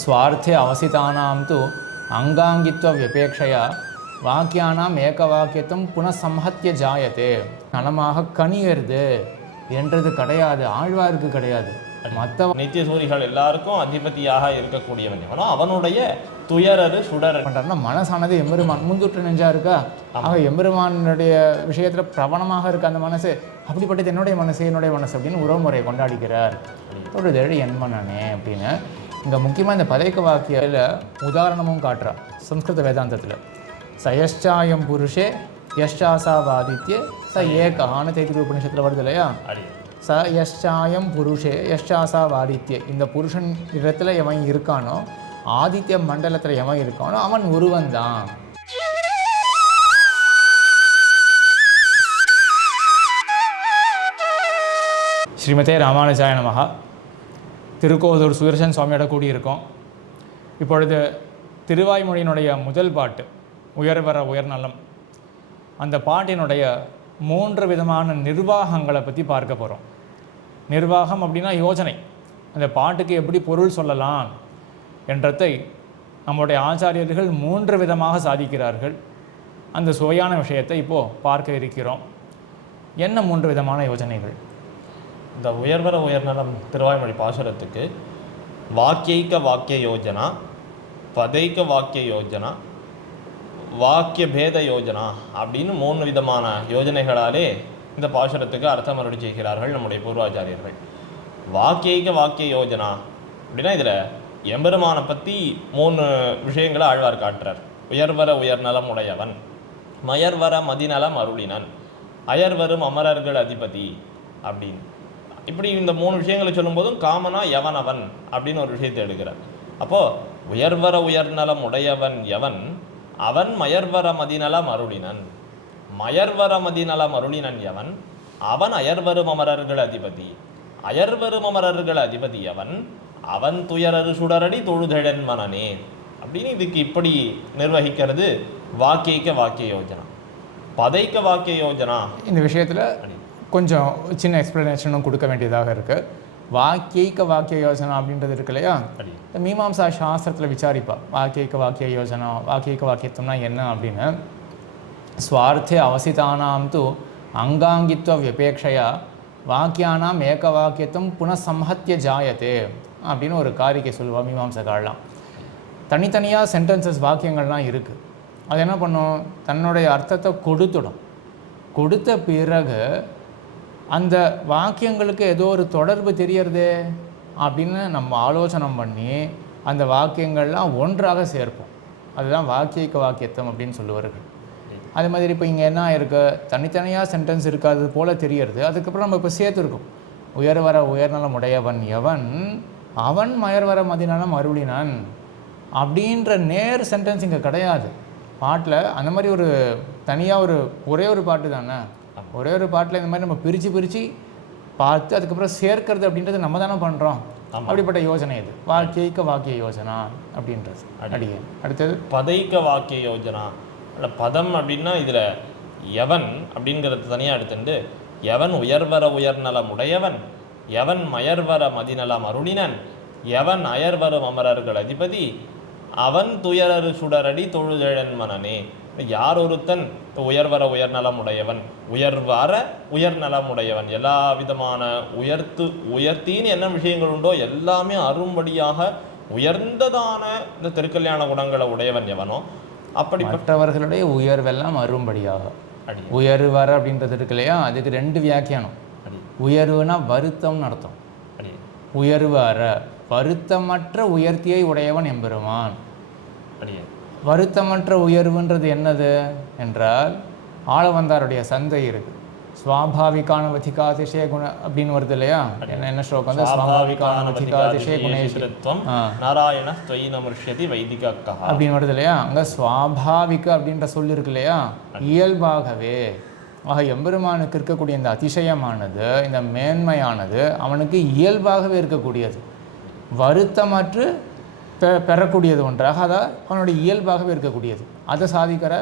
स्वार्थे अवसितानां तु अङ्गाङ्गित्वव्यपेक्षया வாக்கியானாம் ஏகவாக்கியத்தும் புனசம்ஹத்திய ஜாயத்தே. நலமாக கனியருது என்றது கிடையாது, ஆழ்வாருக்கு கிடையாது. மற்ற நித்திய சூரிகள் எல்லாருக்கும் அதிபதியாக இருக்கக்கூடியவன் எவனோ அவனுடைய துயரது சுடர் பண்ணுறாருன்னா மனசானது எம்பெருமான் முந்துட்டு நெஞ்சா இருக்கா. ஆக எம்பெருமானுடைய விஷயத்தில் பிரபணமாக இருக்க அந்த மனசு அப்படிப்பட்டது என்னுடைய மனசு அப்படின்னு உறவுமுறையை கொண்டாடிக்கிறார். ஒரு தேடி என் மனனே அப்படின்னு இங்கே முக்கியமாக இந்த பதைக்க வாக்கியில் உதாரணமும் காட்டுறா சம்ஸ்கிருத வேதாந்தத்தில். சயஷ்சாயம் புருஷே யஷ்சாசாவாதித்யே ச ஏகான்னு தைத்திரிய உபநிஷத்தில் வருது இல்லையா. ச யஷ்சாயம் புருஷே யஷ்சாசாவாதித்யே, இந்த புருஷன் இடத்துல எவன் இருக்கானோ, ஆதித்ய மண்டலத்தில் எவன் இருக்கானோ அவன் ஒருவன் தான். ஸ்ரீமதே ராமானுஜாய நமஹ. திருக்கோதூர் சுதர்சன் சுவாமியோட கூடியிருக்கோம். இப்பொழுது திருவாய்மொழியினுடைய முதல் பாட்டு உயர்வர உயர்நலம், அந்த பாட்டினுடைய 3 விதமான நிர்வாகங்களை பற்றி பார்க்க போகிறோம். நிர்வாகம் அப்படின்னா யோஜனை, அந்த பாட்டுக்கு எப்படி பொருள் சொல்லலாம் என்றதை நம்முடைய ஆச்சாரியர்கள் 3 விதமாக சாதிக்கிறார்கள். அந்த சுவையான விஷயத்தை இப்போது பார்க்க இருக்கிறோம். என்ன 3 விதமான யோஜனைகள்? இந்த உயர்வர உயர்நலம் திருவாய்மொழி பாசுரத்துக்கு வாக்கியைக்க வாக்கிய யோஜனா, பதைக்க வாக்கிய யோஜனா, வாக்கிய பேத யோஜனா அப்படின்னு 3 விதமான யோஜனைகளாலே இந்த பாசுரத்துக்கு அர்த்தம் அருளி செய்கிறார்கள் நம்முடைய பூர்வாச்சாரியர்கள். வாக்கியைக்க வாக்கிய யோஜனா அப்படின்னா இதில் எம்பெருமானை பற்றி 3 விஷயங்களை ஆழ்வார் காட்டுறார். உயர்வர உயர்நலம் உடையவன், மயர்வர மதிநலம் அருளினன், அயர்வரும் அமரர்கள் அதிபதி அப்படின்னு. இப்படி இந்த 3 விஷயங்களை சொல்லும்போதும் காமனா எவன் அவன் அப்படின்னு ஒரு விஷயத்தை எடுக்கிறார். அப்போது உயர்வர உயர்நலம் உடையவன் எவன், அவன் மயர்வர மதிநலம் அருளினன். மயர்வர மதிநலம் அருளினன் எவன், அவன் அயர்வரும் அமரர்கள் அதிபதி. அயர்வரும் அமரர்கள் அதிபதி அவன், அவன் துயரரு சுடரடி தொழுதெழன் மனனே அப்படின்னு இதுக்கு இப்படி நிர்வகிக்கிறது வாக்கியைக்க வாக்கிய யோஜனா. பதைக்க வாக்கிய யோஜனா இந்த விஷயத்தில் கொஞ்சம் சின்ன எக்ஸ்பிளனேஷனும் கொடுக்க வேண்டியதாக இருக்குது. வாக்கியைக்க வாக்கிய யோஜனா அப்படின்றது இருக்கு இல்லையா, மீமாம்சா சாஸ்திரத்தில் விசாரிப்பா வாக்கியைக்க வாக்கிய யோஜனா, வாக்கியைக்க வாக்கியத்துவம்னா என்ன அப்படின்னு. ஸ்வார்த்தே அவசிதானாம் தூ அங்காங்கித்வ வியபேக்ஷையா வாக்கியானாம் ஏகவாக்கியத்துவம் புனசம்ஹத்திய ஜாயத்தே அப்படின்னு ஒரு காரிக்கை சொல்லுவாள் மீமாம்சக்காரெலாம். தனித்தனியாக சென்டென்சஸ் வாக்கியங்கள்லாம் இருக்குது. அது என்ன பண்ணும், தன்னுடைய அர்த்தத்தை கொடுத்துடும். கொடுத்த பிறகு அந்த வாக்கியங்களுக்கு ஏதோ ஒரு தொடர்பு தெரியறதே அப்படின்னு நம்ம ஆலோசனை பண்ணி அந்த வாக்கியங்கள்லாம் ஒன்றாக சேர்ப்போம். அதுதான் வாக்கியைக்க வாக்கியத்துவம் அப்படின்னு சொல்லுவார்கள். அது மாதிரி இப்போ இங்கே என்ன இருக்குது, தனித்தனியாக சென்டென்ஸ் இருக்காது போல் தெரியறது. அதுக்கப்புறம் நம்ம இப்போ சேர்த்துருக்கோம். உயர்வர உயர்நலம் உடையவன் எவன், அவன் மயர்வர மதிநலம் அருளினன் அப்படின்ற நேர் சென்டென்ஸ் இங்கே கிடையாது பாட்டில். அந்த மாதிரி ஒரு தனியாக ஒரே ஒரு பாட்டு தானே, ஒரே ஒரு பாட்டில் இந்த மாதிரி நம்ம பிரித்து பார்த்து அதுக்கப்புறம் சேர்க்கிறது அப்படின்றது நம்ம தானே பண்ணுறோம். அப்படிப்பட்ட யோஜனை இது வாக்கியைக்க வாக்கிய யோஜனா அப்படின்றது. அடியே அடுத்தது பதைக்க வாக்கிய யோஜனா. இல்லை பதம் அப்படின்னா இதில் எவன் அப்படிங்கிறது தனியாக எடுத்துட்டு, எவன் உயர்வர உயர்நலம் உடையவன், எவன் மயர்வர மதிநலம் அருளினன், எவன் அயர்வரும் அமரர்கள் அதிபதி, அவன் துயரரு சுடரடி தொழுதெழன் மனனே. யார் ஒருத்தன் உயர்வர உயர்நலம் உடையவன், உயர்வர உயர்நலம் உடையவன், எல்லா விதமான உயர்த்தின்னு என்ன விஷயங்கள் உண்டோ எல்லாமே அரும்படியாக உயர்ந்ததான இந்த திருக்கல்யாண குணங்களை உடையவன் எவனோ அப்படிப்பட்டவர்களுடைய உயர்வெல்லாம் அரும்படியாக. உயர்வர அப்படின்றது இருக்கு இல்லையா, அதுக்கு 2 வியாக்கியானம். உயர்வுனா வருத்தம்னு அர்த்தம். உயர்வர வருத்தமற்ற உயர்த்தியை உடையவன் எம்பெருமான். வருத்தமற்ற உயர்வுன்றது என்னது என்றால், ஆளவந்தாருடைய சந்தை இருக்குது. ஸ்வாபாவிகானவதிகாதிசய குண அப்படின்னு வருது இல்லையா, என்ன ஸ்லோகம் வந்து ஸ்வாபாவிகானவதிகாதிசய குணேஸ்வரத்வம் நாராயண ஸ்வயி நமர்ஷ்யதி வைதிகா அப்படின்னு வருது இல்லையா. அங்கே ஸ்வாபாவிக அப்படின்ற சொல் இருக்கு இல்லையா, இயல்பாகவே. ஆக எம்பெருமானுக்கு இருக்கக்கூடிய இந்த அதிசயமானது, இந்த மேன்மையானது அவனுக்கு இயல்பாகவே இருக்கக்கூடியது, வருத்தமற்று பெறக்கூடியது ஒன்றாக, அதான் அவனுடைய இயல்பாகவே இருக்கக்கூடியது. அதை சாதிக்கிற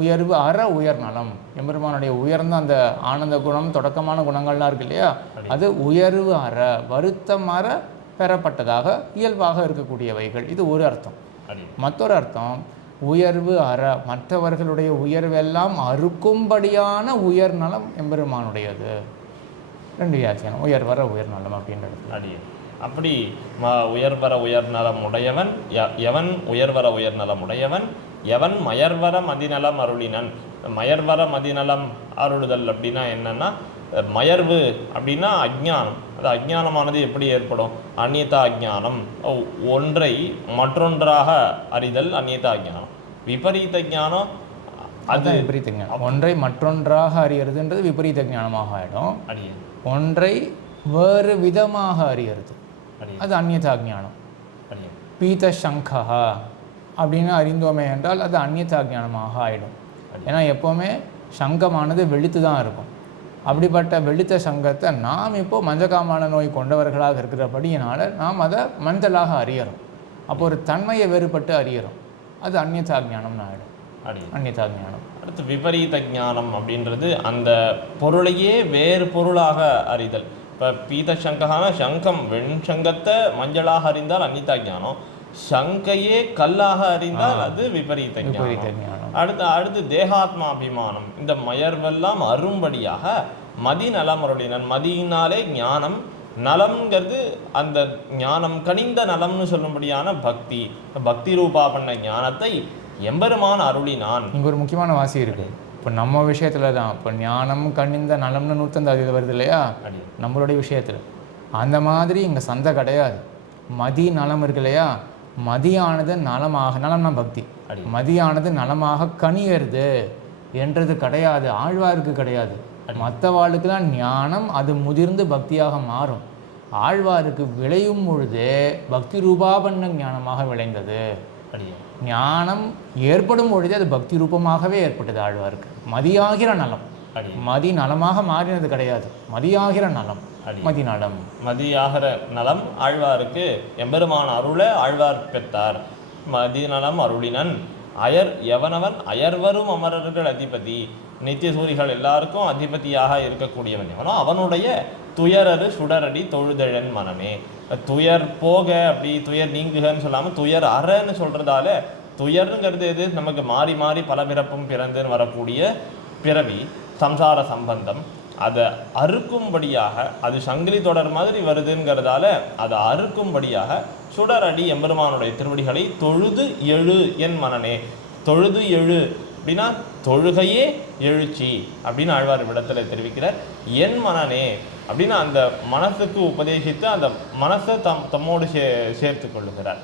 உயர்வு அற உயர்நலம். எம்பெருமானுடைய உயர்ந்த அந்த ஆனந்த குணம், தொடக்கமான குணங்கள்லாம் இருக்கு இல்லையா, அது உயர்வு அற வருத்தம் அற பெறப்பட்டதாக இயல்பாக இருக்கக்கூடியவைகள். இது ஒரு அர்த்தம். அடி மற்றொரு அர்த்தம், உயர்வு அற, மற்றவர்களுடைய உயர்வெல்லாம் அறுக்கும்படியான உயர்நலம் எம்பெருமானுடையது. ரெண்டு வியாக்கியானம், உயர்வர உயர்நலம் அப்படின்றது. அடி அப்படி உயர்வர உயர்நலம் உடையவன் எவன் உயர்வர உயர்நலம் உடையவன் எவன் மயர்வர மதிநலம் அருளினன். மயர்வர மதிநலம் அருளுதல் அப்படின்னா என்னன்னா, மயர்வு அப்படின்னா அஜ்ஞானம். அது அஜ்ஞானமானது எப்படி ஏற்படும்? அந்நியதா அஜ்ஞானம், ஒன்றை மற்றொன்றாக அறிதல் அந்நியதா அஜ்ஞானம். விபரீத ஞானம் அது விபரீத ஞானம். ஒன்றை மற்றொன்றாக அறியறதுன்றது விபரீத ஞானமாக ஆகிடும். ஒன்றை வேறு விதமாக அறியறது அது அந்நியதா ஞானம். பீத சங்கா அப்படின்னு அறிந்தோமே என்றால் அது அந்நியதா ஞானமாக ஆகிடும். ஏன்னா எப்போவுமே சங்கமானது வெளுத்து தான் இருக்கும். அப்படிப்பட்ட வெளுத்த சங்கத்தை நாம் இப்போது மஞ்சக்காமான நோய் கொண்டவர்களாக இருக்கிறபடியினால் நாம் அதை மஞ்சளாக அறியறோம். அப்போ ஒரு தன்மையை வேறுபட்டு அறியறோம். அது அந்நியதா ஞானம்னு ஆகிடும். அந்நியதா ஞானம். அடுத்து விபரீத ஞானம் அப்படின்றது அந்த பொருளையே வேறு பொருளாக அறிதல். இப்போ பீத சங்ககான சங்கம் வெண்சங்கத்தை மஞ்சளாக அறிந்தால் அந்நியதா ஞானம், சங்கையே கல்லாக அறிந்தால் அது விபரீத ஞானம். அடுத்து தேகாத்மா அபிமானம். இந்த மயர்வெல்லாம் அரும்படியாக மதிநலம் அருளினன். மதியினாலே ஞானம், நலம்ங்கிறது அந்த ஞானம் கனிந்த நலம்னு சொல்லும்படியான பக்தி. பக்தி ரூபா பண்ண ஞானத்தை எம்பெருமான் அருளினான். இங்கே ஒரு முக்கியமான வாசி இருக்குது. இப்போ நம்ம விஷயத்தில் தான் இப்போ ஞானம் கனிந்த நலம்னு 150 வருது இல்லையா நம்மளுடைய விஷயத்தில். அந்த மாதிரி இங்கே சந்தை கிடையாது. மதி நலம் இருக்கு இல்லையா, மதியானது நலமாக, நலம்னா பக்தி, மதியானது நலமாக கனியறது என்றது கிடையாது. ஆழ்வாருக்கு கிடையாது. மற்றவாளுக்கு தான் ஞானம் அது முதிர்ந்து பக்தியாக மாறும். ஆழ்வாருக்கு விளையும் பொழுதே பக்தி ரூபாபன்ன ஞானமாக விளைந்தது. ஞானம் ஏற்படும் பொழுதே அது பக்தி ரூபமாகவே ஏற்பட்டது ஆழ்வாருக்கு. மதியாகிற நலம், மதி நலமாக மாறினது கிடையாது. மதியாகிற நலம், மதி நலம், மதியாகிற நலம் ஆழ்வாருக்கு எம்பெருமான் அருள ஆழ்வார் பெற்றார். மதி நலம் அருளினன். எவனவன் அயர்வரும் அமரர்கள் அதிபதி. நித்திய சூரிகள் எல்லாருக்கும் அதிபதியாக இருக்கக்கூடியவன் எவனோ அவனுடைய துயரரு சுடரடி தொழுதழன் மனமே. துயர் போக அப்படி துயர் நீங்குகன்னு சொல்லாமல் துயர் அறன்னு சொல்றதால, துயர்ங்கிறது எது? நமக்கு மாறி மாறி பல பிறப்பும் பிறந்துன்னு வரக்கூடிய பிறவி சம்சார சம்பந்தம். அதை அறுக்கும்படியாக, அது சங்கிலி தொடர் மாதிரி வருதுங்கிறதால அதை அறுக்கும்படியாக சுடரடி எம்பெருமானுடைய திருவடிகளை தொழுது எழு என் மனனே. தொழுது எழு அப்படின்னா தொழுகையே எழுச்சி அப்படின்னு ஆழ்வார் விடத்துல தெரிவிக்கிறார். என் மனனே அப்படின்னு அந்த மனசுக்கு உபதேசித்து அந்த மனசை தம்மோடு சேர்த்து கொள்ளுகிறார்.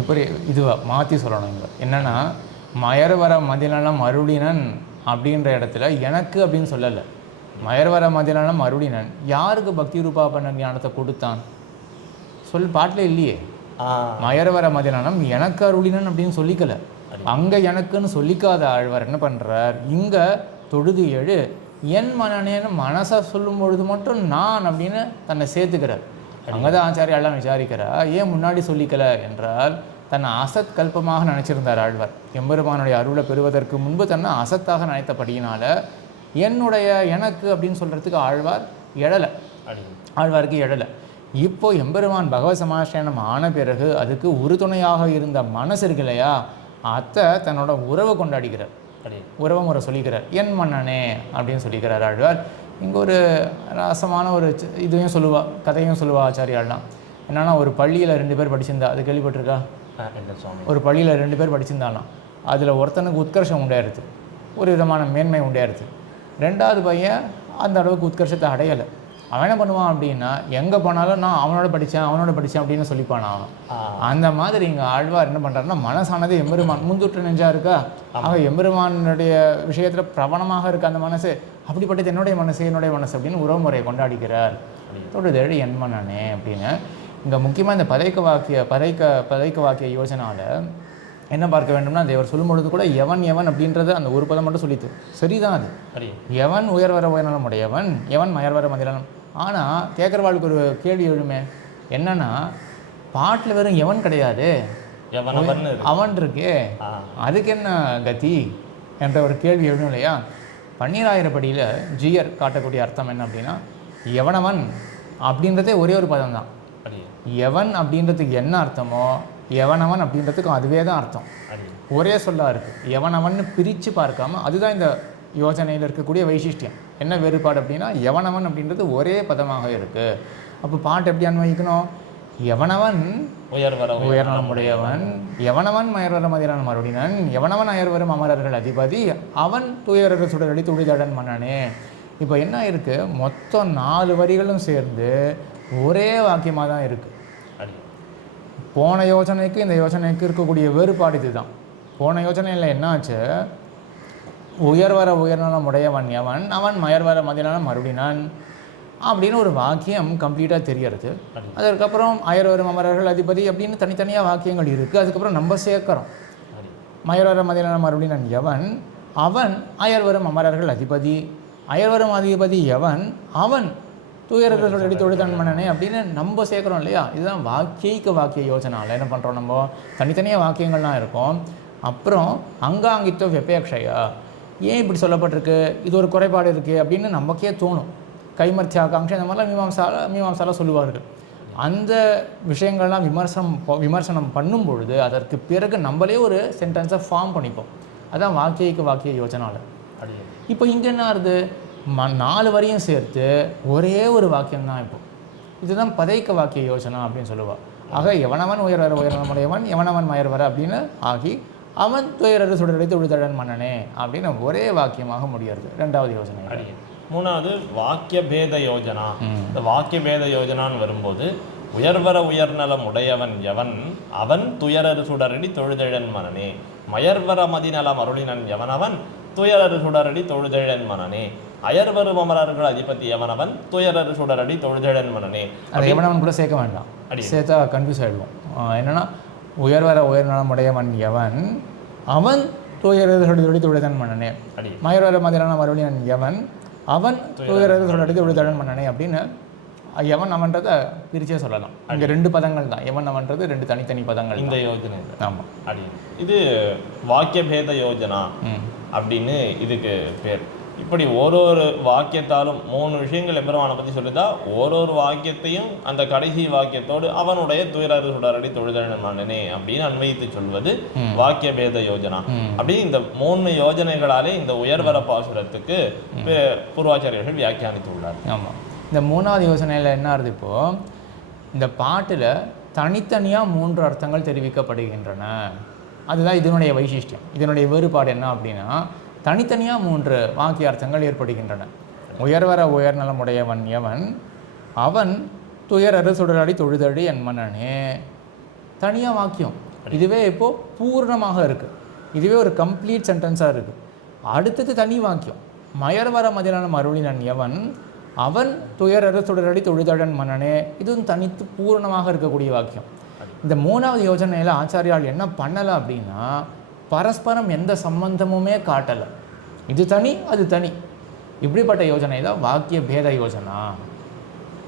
இப்படி இதுவா மாற்றி சொல்லணும். இங்கே என்னன்னா, மயர்வர மதிநலம் அருளினன் அப்படின்ற இடத்துல எனக்கு அப்படின்னு சொல்லலை. மயர்வர மதிநலம் அருளினன் யாருக்கு பக்தி ரூபா பண்ண ஞானத்தை கொடுத்தான் பாட்டில் இல்லையே. மயர்வர மதிநலம் எனக்கு அருளினன் அப்படின்னு சொல்லிக்கல. அங்கே எனக்குன்னு சொல்லிக்காத ஆழ்வார் என்ன பண்ணுறார், இங்கே தொழுது எழு என் மனனேன்னு மனசை சொல்லும் பொழுது மட்டும் நான் அப்படின்னு தன்னை சேர்த்துக்கிறார். அங்கே தான் ஆச்சாரியாலாம் விசாரிக்கிறா, ஏன் முன்னாடி சொல்லிக்கல என்றால் தன்னை அசத் கல்பமாக நினச்சிருந்தார் ஆழ்வார். எம்பெருமானுடைய அருளை பெறுவதற்கு முன்பு தன்னை அசத்தாக நினைத்தபடியினால என்னுடைய எனக்கு அப்படின்னு சொல்கிறதுக்கு ஆழ்வார் எழலை. ஆழ்வாருக்கு எழலை. இப்போ எம்பெருமான் பகவத் சமாசனம் ஆன பிறகு அதுக்கு உறுதுணையாக இருந்த மனசு இருக்கு இல்லையா, அத்தை தன்னோட உறவை கொண்டாடிக்கிறார். உறவு முறை சொல்லிக்கிறார். என் மன்னனே அப்படின்னு சொல்லிக்கிறார் ஆழ்வார். இங்கே ஒரு ரசமான ஒரு இதையும் சொல்லுவா, கதையும் சொல்லுவா ஆச்சாரியாலாம். என்னன்னா, ஒரு பள்ளியில் 2 பேர் படிச்சிருந்தா, அது கேள்விப்பட்டிருக்கா? ஒரு பள்ளியில் 2 பேர் படிச்சிருந்தாலாம். அதில் ஒருத்தனுக்கு உத்கர்ஷம் உண்டாயிருது, ஒரு விதமான மேன்மை உண்டாயிருது. 2வது பையன் அந்த அளவுக்கு உத்கர்ஷத்தை அடையலை. அவன் என்ன பண்ணுவான் அப்படின்னா, எங்கே போனாலும் நான் அவனோட படித்தேன் அப்படின்னு சொல்லிப்பான் அவன். அந்த மாதிரி இங்கே ஆழ்வார் என்ன பண்ணுறாருன்னா, மனசானது எம்பெருமான் முந்துற்று நெஞ்சா இருக்கா, அவன் எம்பெருமானுடைய விஷயத்தில் பிரபணமாக இருக்க அந்த மனசு, அப்படிப்பட்டது என்னுடைய மனசு அப்படின்னு உறவுமுறையை கொண்டாடிக்கிறார். தொழுதேழு என் மனனே அப்படின்னு. இங்கே முக்கியமாக இந்த பதைக்க வாக்கிய யோசனாவில் என்ன பார்க்க வேண்டும்னா, தேவர் சொல்லும் பொழுது கூட எவன் அப்படின்றது அந்த ஒரு பதம் மட்டும் சொல்லித்து சரிதான். அது எவன் உயர்வர உயர்நலம் உடையவன், எவன் மயர்வர மதிநலம். ஆனால் கேட்குறவாளுக்கு ஒரு கேள்வி எழுமே, என்னன்னா பாட்டில் வெறும் எவன் கிடையாது, அவன் இருக்கே, அதுக்கு என்ன கதி என்ற ஒரு கேள்வி எழுதும் இல்லையா. பன்னீராயிரப்படியில் ஜீயர் காட்டக்கூடிய அர்த்தம் என்ன அப்படின்னா, எவனவன் அப்படின்றதே ஒரே ஒரு பதம் தான். எவன் அப்படின்றதுக்கு என்ன அர்த்தமோ எவனவன் அப்படின்றதுக்கும் அதுவே தான் அர்த்தம். ஒரே சொல்லா இருக்குது. எவனவன்னு பிரித்து பார்க்காம அதுதான் இந்த யோஜனையில் இருக்கக்கூடிய வைசிஷ்டியம். என்ன வேறுபாடு அப்படின்னா எவனவன் அப்படின்றது ஒரே பதமாக இருக்குது. அப்போ பாட்டு எப்படி அன்வயிக்கணும்? எவனவன் உயர்நலமுடையவன், எவனவன் மயர்வர மதிரான மறுடினன், எவனவன் அயர்வரும் அமரர்கள் அதிபதி, அவன் துயரறு சுடரடி துடிதடன் மன்னனே. இப்போ என்ன இருக்குது? மொத்தம் 4 வரிகளும் சேர்ந்து ஒரே வாக்கியமாக தான் இருக்குது. போன யோசனைக்கு இந்த யோசனைக்கு இருக்கக்கூடிய வேறுபாடு இதுதான். போன யோசனையில் என்ன ஆச்சு? உயர்வர உயர்நலம் உடையவன் எவன், அவன் மயர்வர மதிநலம் மறுடினான் அப்படின்னு ஒரு வாக்கியம் கம்ப்ளீட்டாக தெரியறது. அதுக்கப்புறம் அயர்வரும் அமரர்கள் அதிபதி அப்படின்னு தனித்தனியாக வாக்கியங்கள் இருக்குது. அதுக்கப்புறம் நம்ம சேர்க்குறோம் மயர்வர மதிநலம் மறுடினான் எவன், அவன் அயர்வரும் அமரர்கள் அதிபதி, அயர்வரும் அதிபதி எவன், அவன் துயரர்கள் அடி தொழுதன் மன்னனே அப்படின்னு நம்ம சேர்க்குறோம் இல்லையா? இதுதான் வாக்கியைக்க வாக்கிய யோஜனாவில் என்ன பண்ணுறோம்? நம்ம தனித்தனியாக வாக்கியங்கள்லாம் இருக்கும். அப்புறம் அங்காங்கித்தோ வெப்பேக்ஷயா, ஏன் இப்படி சொல்லப்பட்டிருக்கு, இது ஒரு குறைபாடு இருக்குது அப்படின்னு நமக்கே தோணும். கைமர்த்திய ஆகாங்ஷை இந்த மாதிரிலாம் மீமாம்சால சொல்லுவார்கள். அந்த விஷயங்கள்லாம் விமர்சனம் பண்ணும் பொழுது அதற்கு பிறகு நம்மளே ஒரு சென்டென்ஸை ஃபார்ம் பண்ணிப்போம். அதான் வாக்கியைக்க வாக்கிய யோஜனாவில். இப்போ இங்கே என்ன ஆகுது? 4 வரியும் சேர்த்து ஒரே ஒரு வாக்கியம் தான். இப்போ இதுதான் பதைக்க வாக்கிய யோஜனா அப்படின்னு சொல்லுவாள். ஆக எவனவன் உயர்வர உயர்நலமுடையவன், எவனவன் மயர்வர அப்படின்னு ஆகி அவன் துயரறு சுடரடி உழுதடன் மன்னனே அப்படின்னு ஒரே வாக்கியமாக முடியாது. 2வது யோசனை. 3வது வாக்கிய பேத யோஜனா. இந்த வாக்கிய பேத யோஜனான்னு வரும்போது உயர்வர உயர்நலம் உடையவன் எவன், அவன் துயரறு சுடரடி தொழுதழன் மனனே, மயர்வர மதிநலம் அருளினன் எவனவன், துயரறு சுடரடி தொழுதழன் மனனே, அயர்வரும் அமரர்கள் அதிபதி எவனவன், துயரறு சுடரடி தொழுதழன் மனனே. அது எவனவன் கூட சேர்க்க வேண்டாம், சேர்த்தா கன்ஃபியூஸ் ஆகிடுவோம். என்னன்னா உயர்வர உயர்நலம் உடையவன் எவன், அவன் துயரறு சுடரடி தொழுதன் மன்னனே, மயர்வர மதிநலம் அருளினன் எவன், அவன் துயரறு சுடரடி தொழுதழன் மன்னனே அப்படின்னு எவன் அவன்றதை பிரிச்சே சொல்லலாம். இங்கே 2 பதங்கள் தான். எவன் அவன்றது 2 தனித்தனி பதங்கள் இந்த யோஜனை. ஆமாம், இது வாக்கிய பேத யோஜனா அப்படின்னு இதுக்கு பேர். இப்படி ஒரு வாக்கியத்தாலும் 3 விஷயங்கள் எம்பெருமானை பற்றி சொல்லிதா, ஒரு வாக்கியத்தையும் அந்த கடைசி வாக்கியத்தோடு அவனுடைய துயரறு சுடரடி தொழுதழன் மன்னனே அப்படின்னு அன்வயித்து சொல்வது வாக்கிய பேத யோஜனா. அப்படி இந்த 3 யோஜனைகளாலே இந்த உயர்வர பாசுரத்துக்கு பூர்வாச்சாரியர்கள் வியாக்கியானித்துள்ளார். ஆமாம். இந்த 3வது யோசனையில் என்ன ஆகுது? இப்போது இந்த பாட்டில் தனித்தனியாக 3 அர்த்தங்கள் தெரிவிக்கப்படுகின்றன. அதுதான் இதனுடைய வைசிஷ்டியம். இதனுடைய வேறுபாடு என்ன அப்படின்னா, தனித்தனியாக 3 வாக்கிய அர்த்தங்கள் ஏற்படுகின்றன. உயர்வர உயர்நலம் உடையவன் எவன், அவன் துயரறு சுடரடி தொழுதடி என் மன்னனே, தனியாக வாக்கியம். இதுவே இப்போது பூர்ணமாக இருக்குது. இதுவே ஒரு கம்ப்ளீட் சென்டென்ஸாக இருக்குது. அடுத்தது தனி வாக்கியம், மயர்வர மதிநலம் அருளினன் எவன், அவன் துயரறு சுடரடி தொழுதழன் மன்னனே. இதுவும் தனித்து பூர்ணமாக இருக்கக்கூடிய வாக்கியம். இந்த 3வது யோஜனையில் ஆச்சாரியால் என்ன பண்ணலை அப்படின்னா, பரஸ்பரம் எந்த சம்பந்தமுமே காட்டலை. இது தனி அது தனி. இப்படிப்பட்ட யோஜனை தான் வாக்கிய பேத யோஜனா.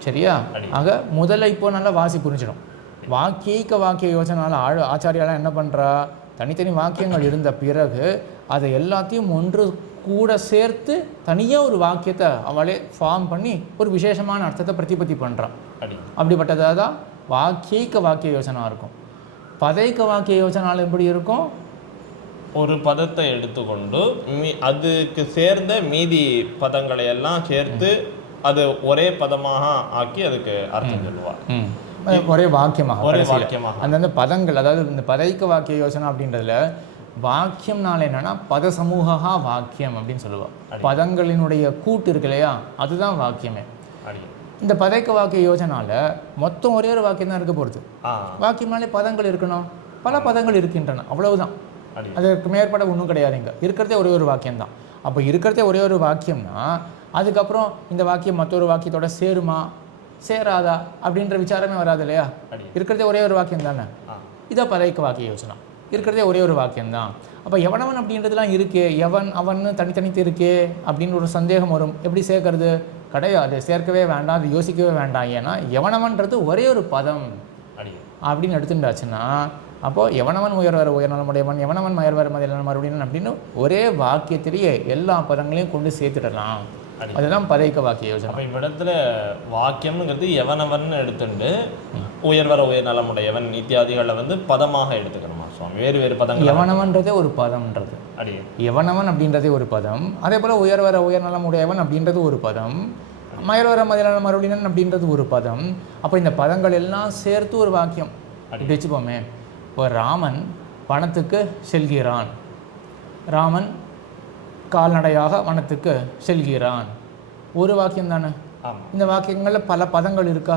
சரியா? ஆக முதல்ல இப்போ நல்லா வாசி புரிஞ்சிடும். வாக்கியைக்க வாக்கிய யோஜனால ஆச்சாரியாலாம் என்ன பண்ணுறா, தனித்தனி வாக்கியங்கள் இருந்த பிறகு அதை எல்லாத்தையும் ஒன்று கூட சேர்த்து தனியாக ஒரு வாக்கியத்தை அவளே ஃபார்ம் பண்ணி ஒரு விசேஷமான அர்த்தத்தை பிரதிபத்தி பண்ணுறான். அப்படிப்பட்டதாக தான் வாக்கியைக்க வாக்கிய யோசனா இருக்கும். பதைக்க வாக்கிய யோசனாவில் எப்படி இருக்கும்? ஒரு பதத்தை எடுத்துக்கொண்டு அதுக்கு சேர்ந்த மீதி பதங்களை எல்லாம் சேர்த்து அது ஒரே பதமாக ஆக்கி அதுக்கு அர்த்தம் சொல்லுவார். ஒரே வாக்கியமாக அந்தந்த பதங்கள், அதாவது இந்த பதைக்க வாக்கிய யோசனை அப்படின்றதுல வாக்கியம்னால என்னன்னா பத சமூகா வாக்கியம் அப்படின்னு சொல்லுவாள். பதங்களினுடைய கூட்டு இருக்கு இல்லையா, அதுதான் வாக்கியமே. இந்த பதைக்க வாக்கிய யோசனால மொத்தம் ஒரே ஒரு வாக்கியம் தான் இருக்க போகிறது. வாக்கியம்னாலே பதங்கள் இருக்கணும், பல பதங்கள் இருக்கின்றன, அவ்வளவுதான். அதுக்கு மேற்பட ஒன்றும் கிடையாது. இங்கே இருக்கிறதே ஒரே ஒரு வாக்கியம்தான். அப்போ இருக்கிறதே ஒரே ஒரு வாக்கியம்னா அதுக்கப்புறம் இந்த வாக்கியம் மற்றொரு வாக்கியத்தோட சேருமா சேராதா அப்படின்ற விசாரமே வராது இல்லையா? இருக்கிறதே ஒரே ஒரு வாக்கியம் தானே. இதை பதைக்க வாக்கிய யோசனை. இருக்கிறதே ஒரே ஒரு வாக்கியம்தான். அப்போ எவனவன் அப்படின்றதுலாம் இருக்கே, எவன் அவன் தனித்தனித்து இருக்கே அப்படின்னு ஒரு சந்தேகம் வரும். எப்படி சேர்க்கறது? கிடையாது, சேர்க்கவே வேண்டாம், அது யோசிக்கவே வேண்டாம். ஏன்னா எவனவன்றது ஒரே ஒரு பதம் அப்படின்னு எடுத்துட்டாச்சுன்னா அப்போது எவனவன் உயர்வர உயர்நலமுடையவன், எவனவன் மயர்வர மதிநலம் மறுபடியும் அப்படின்னு ஒரே வாக்கியத்திலேயே எல்லா பதங்களையும் கொண்டு சேர்த்துடலாம். அதுதான் பதைக்க வாக்கிய யோஜனா. அப்போ இவ்விடத்துல வாக்கியம்ங்கிறது எவனவன் எடுத்துட்டு உயர்வர உயர் நலமுடையவன் இத்தியாதிகளை வந்து பதமாக எடுத்துக்கணுமா சுவாமி? வேறு வேறு பதங்கள். எவனவன்றதே ஒரு பதம்ன்றது. எவனவன் அப்படின்றதே ஒரு பதம். அதே போல் உயர்வர உயர்நலமுடையவன் அப்படின்றது ஒரு பதம். மயர்வர மதிநல மறுபடினன் அப்படின்றது ஒரு பதம். அப்போ இந்த பதங்கள் எல்லாம் சேர்த்து ஒரு வாக்கியம் இப்படி வச்சுப்போமே. இப்போ ராமன் வனத்துக்கு செல்கிறான், ராமன் கால்நடையாக வனத்துக்கு செல்கிறான், ஒரு வாக்கியம் தானே. இந்த வாக்கியங்களில் பல பதங்கள் இருக்கா?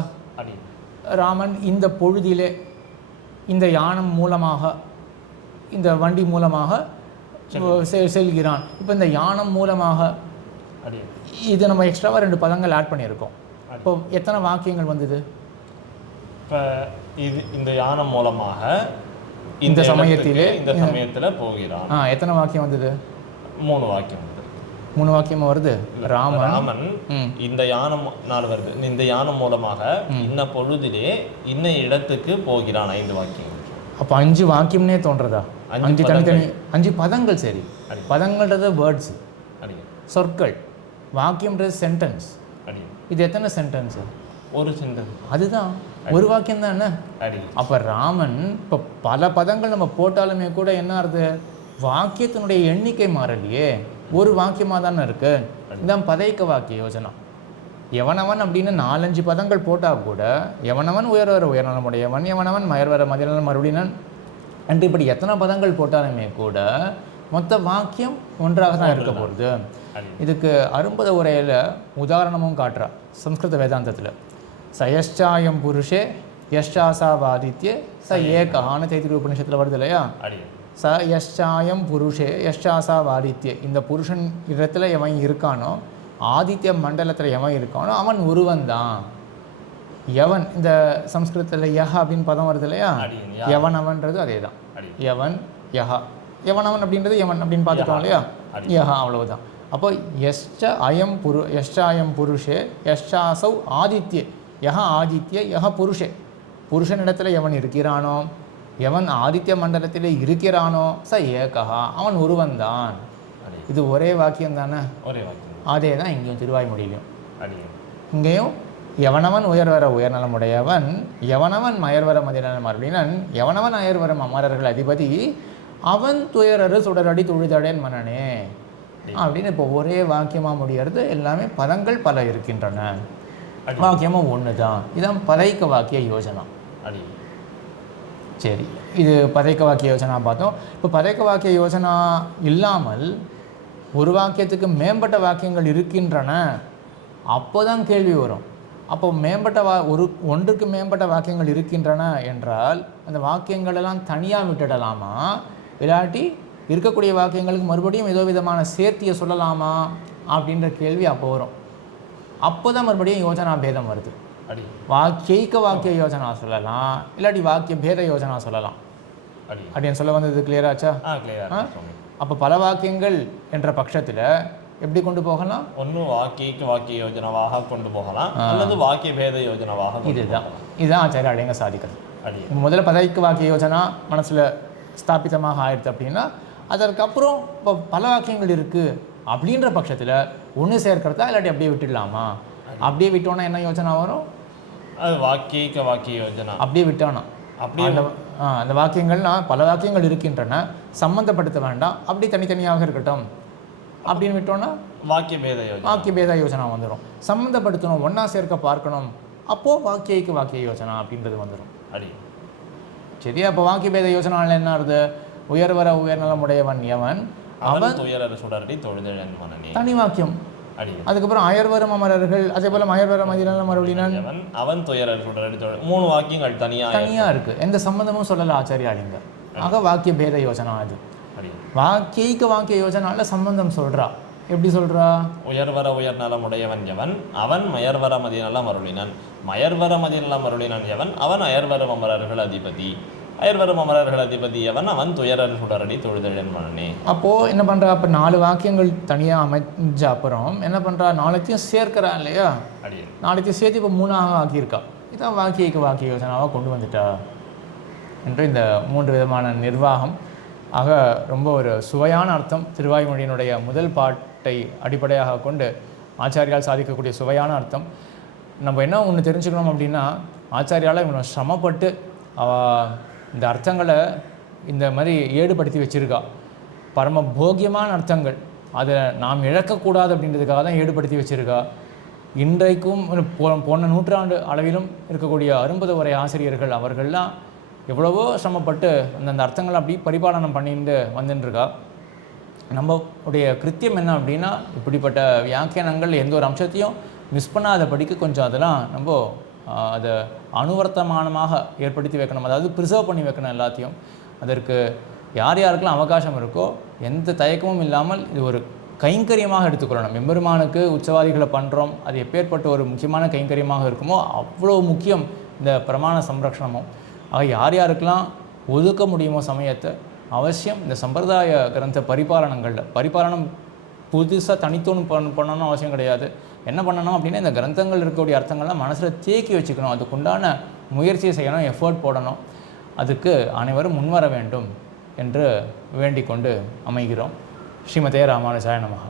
ராமன் இந்த பொழுதிலே இந்த யானம் மூலமாக இந்த வண்டி மூலமாக செல்கிறான். இப்போ இந்த யானம் மூலமாக இது நம்ம எக்ஸ்ட்ராவாக 2 பதங்கள் ஆட் பண்ணியிருக்கோம். இப்போ எத்தனை வாக்கியங்கள் வந்தது? இப்போ இது இந்த யானம் மூலமாக இந்த சமயத்தில் போகிறான். எத்தனை வாக்கியம் வந்தது? 3 வாக்கியம். 3 வாக்கியமா வருது. ராமன் இந்த யானம் நாள் வருது. இந்த யானம் மூலமாக இன்ன பொழுதிலே இன்ன இடத்துக்கு போகிறான். 5 வாக்கியம். அப்போ 5 வாக்கியம்னே தோன்றதா? 5 தனித்தனி 5 பதங்கள். சரி, பதங்கள்ன்றது வேர்ட்ஸ், சொற்கள். வாக்கியம்ன்றது சென்டென்ஸ். இது எத்தனை சென்டென்ஸ்? ஒரு சென்டென்ஸ். அதுதான் ஒரு வாக்கியம் தானே. அப்போ ராமன் இப்போ பல பதங்கள் நம்ம போட்டாலுமே கூட என்ன ஆகுது? வாக்கியத்தினுடைய எண்ணிக்கை மாறலையே, ஒரு வாக்கியமாக தானே இருக்கு. இதுதான் பதைக்க வாக்கிய யோஜனா. எவனவன் அப்படின்னு 4-5 பதங்கள் போட்டால் கூட எவனவன் உயர்வர உயர்நலமுடையவன், எவனவன் மயர்வர மதிநல மறுபடினன் என்று இப்படி எத்தனை பதங்கள் போட்டாலுமே கூட மொத்த வாக்கியம் ஒன்றாக தான் இருக்க போகுது. இதுக்கு அரும்பத உரையில் உதாரணமும் காட்டுறா சம்ஸ்கிருத வேதாந்தத்தில். சயஷ்சாயம் புருஷே யஷ்சாசாவாதித்ய ச ஏகான்னு தைத்திரிய உபநிஷத்தில் வருது இல்லையா? ச யஷ்சாயம் புருஷே யஷ்சாசாவாதித்ய. இந்த புருஷன் இடத்துல எவன் இருக்கானோ, ஆதித்ய மண்டலத்தில் எவன் இருக்கானோ அவன் ஒருவன் தான். எவன் இந்த சம்ஸ்கிருதத்தில் யஹா அப்படின்னு பதம் வருது இல்லையா? எவனவன்றது அதே தான். எவன் யஹா, எவனவன் அப்படின்றது எவன் அப்படின்னு பார்த்துட்டோம் இல்லையா? யஹா, அவ்வளவுதான். அப்போ யஷ்சாயம் புருஷே யஷ்சாசௌ ஆதித்ய. யஹ ஆதித்ய யஹ புருஷே. புருஷனிடத்தில் எவன் இருக்கிறானோ, எவன் ஆதித்ய மண்டலத்தில் இருக்கிறானோ ச ஏகா, அவன் ஒருவன் தான். இது ஒரே வாக்கியம் தானே. அதே தான் இங்கேயும் திருவாய்மொழியிலையும். இங்கேயும் எவனவன் உயர்வர உயர்நலமுடையவன், எவனவன் மயர்வர மதிநல மறுபடினன், எவனவன் அயர்வரம் அமரர்கள் அதிபதி, அவன் துயரரு சுடரடி தொழுதடேன் மனனே அப்படின்னு இப்போ ஒரே வாக்கியமாக முடியறது. எல்லாமே பதங்கள் பல இருக்கின்றன, வாக்கியமும் ஒன்று தான். இதுதான் பதைக்க வாக்கிய யோஜனா. சரி, இது பதைக்க வாக்கிய யோஜனா பார்த்தோம். இப்போ பதைக்க வாக்கிய யோஜனா இல்லாமல் ஒரு வாக்கியத்துக்கு மேம்பட்ட வாக்கியங்கள் இருக்கின்றன, அப்போ தான் கேள்வி வரும். அப்போ மேம்பட்ட ஒன்றுக்கு மேம்பட்ட வாக்கியங்கள் இருக்கின்றன என்றால் அந்த வாக்கியங்களெல்லாம் தனியாக விட்டுடலாமா, இல்லாட்டி இருக்கக்கூடிய வாக்கியங்களுக்கு மறுபடியும் ஏதோ விதமான சேர்த்தியை சொல்லலாமா அப்படின்ற கேள்வி அப்போ வரும். அப்போ தான் மறுபடியும் யோஜனா பேதம் வருது. வாக்கியைக்க வாக்கிய யோஜனா சொல்லலாம், இல்லாட்டி வாக்கிய பேத யோஜனா சொல்லலாம் அப்படின்னு சொல்ல வந்தது. கிளியராச்சா? அப்போ பல வாக்கியங்கள் என்ற பட்சத்தில் எப்படி கொண்டு போகலாம்? ஒன்று வாக்கியைக்க வாக்கிய யோஜனாவாக கொண்டு போகலாம், அல்லது வாக்கிய பேத யோஜனாவாக. இதுதான் ஆச்சாரிய அடையங்க சாதிக்கிறது. முதல்ல பதைக்க வாக்கிய யோஜனா மனசில் ஸ்தாபிதமாக ஆயிடுது அப்படின்னா, அதற்கப்புறம் இப்போ பல வாக்கியங்கள் இருக்குது அப்படின்ற பட்சத்தில் ஒன்று சேர்க்கிறதா இல்லாட்டி அப்படியே விட்டுடலாமா? அப்படியே விட்டோன்னா என்ன யோஜனா வரும்? அது வாக்கியைக்க வாக்கிய யோஜனா. அப்படியே விட்டோன்னா அப்படியே அந்த வாக்கியங்கள்லாம் பல வாக்கியங்கள் இருக்கின்றன, சம்மந்தப்படுத்த வேண்டாம், அப்படி தனித்தனியாக இருக்கட்டும் அப்படின்னு விட்டோன்னா வாக்கிய பேத யோஜனா வந்துடும். சம்மந்தப்படுத்தணும், ஒன்றா சேர்க்க பார்க்கணும், அப்போது வாக்கியைக்கு வாக்கிய யோஜனா அப்படின்றது வந்துடும். சரியா? அப்போ வாக்கிய பேத யோஜனாவில் என்ன ஆகுது? உயர்வர உயர்நலமுடையவன் எவன், அவன் தனி வாக்கியம். அதுக்கப்புறம் அயர்வரும் அமரர்கள், அதே போல மயர்வர மதிநல மறுபடினன், அவன் துயரர் சுடரடி. 3 வாக்கியங்கள் தனியா இருக்கு, எந்த சம்பந்தமும் சொல்லல ஆச்சாரியாலிங்க. ஆக வாக்கிய பேத யோஜனா. அது வாக்கியைக்க வாக்கிய யோஜனால சம்பந்தம் சொல்றா. எப்படி சொல்றா? உயர்வர உயர்நலமுடையவன் எவன், அவன் மயர்வர மதிநல மருளினன், மயர்வர மதிநல மருளினன் எவன், அவன் அயர்வரும் அமரர்கள் அதிபதி, அயர்வரும் அமரர்கள் அதிபதி எவன், அவன் துயரர் சுடரடி தொழுதழன் மனனே. அப்போது என்ன பண்ணுறா? அப்போ 4 வாக்கியங்கள் தனியாக அமைஞ்ச அப்புறம் என்ன பண்ணுறா? 4த்தையும் சேர்க்கிறா இல்லையா? 4த்தையும் சேர்த்து இப்போ 3ஆக ஆக்கியிருக்கா. இதான் வாக்கியைக்க வாக்கிய யோஜனாவாக கொண்டு வந்துட்டா என்று இந்த 3 விதமான நிர்வாகம். ஆக ரொம்ப ஒரு சுவையான அர்த்தம். திருவாய்மொழியினுடைய முதல் பாட்டை அடிப்படையாக கொண்டு ஆச்சாரியால் சாதிக்கக்கூடிய சுவையான அர்த்தம். நம்ம என்ன ஒன்று தெரிஞ்சுக்கணும் அப்படின்னா, ஆச்சாரியால் இவனை சிரமப்பட்டு இந்த அர்த்தங்களை இந்த மாதிரி ஏடுபடுத்தி வச்சுருக்கா. பரம போக்கியமான அர்த்தங்கள், அதை நாம் இழக்கக்கூடாது அப்படின்றதுக்காக தான் ஏடுபடுத்தி வச்சுருக்கா. இன்றைக்கும் போன நூற்றாண்டு அளவிலும் இருக்கக்கூடிய அரும்பத உரை ஆசிரியர்கள் அவர்கள்லாம் எவ்வளவோ சிரமப்பட்டு அந்த அர்த்தங்களை அப்படி பரிபாலனம் பண்ணிட்டு வந்துட்டுருக்கா. நம்மளுடைய கிருத்தியம் என்ன அப்படின்னா, இப்படிப்பட்ட வியாக்கியானங்கள் எந்த ஒரு அம்சத்தையும் மிஸ் பண்ணாதபடிக்கு கொஞ்சம் அதெல்லாம் நம்ம அதை அனுவர்த்தமானமாக ஏற்படுத்தி வைக்கணும், அதாவது ப்ரிசர்வ் பண்ணி வைக்கணும் எல்லாத்தையும். அதற்கு யார் யாருக்கெல்லாம் அவகாசம் இருக்கோ எந்த தயக்கமும் இல்லாமல் இது ஒரு கைங்கரியமாக எடுத்துக்கொள்ளணும். எம்பெருமானுக்கு உற்சவாதிகளை பண்ணுறோம், அது எப்பேற்பட்ட ஒரு முக்கியமான கைங்கரியமாக இருக்குமோ அவ்வளோ முக்கியம் இந்த பிரமாண சம்ரக்ஷணமும். ஆக யார் யாருக்கெல்லாம் ஒதுக்க முடியுமோ சமயத்தை அவசியம் இந்த சம்பிரதாய கிரந்த பரிபாலனம் புதுசாக தனித்தோன்னு பண்ணணும்னு அவசியம் கிடையாது. என்ன பண்ணணும் அப்படின்னா, இந்த கிரந்தங்கள் இருக்கக்கூடிய அர்த்தங்கள்லாம் மனசில் தேக்கி வச்சுக்கணும், அதுக்குண்டான முயற்சியை செய்யணும், எஃபர்ட் போடணும். அதுக்கு அனைவரும் முன்வர வேண்டும் என்று வேண்டிக் கொண்டு அமைகிறோம். ஸ்ரீமதே ராமானுஜாய நமஹ.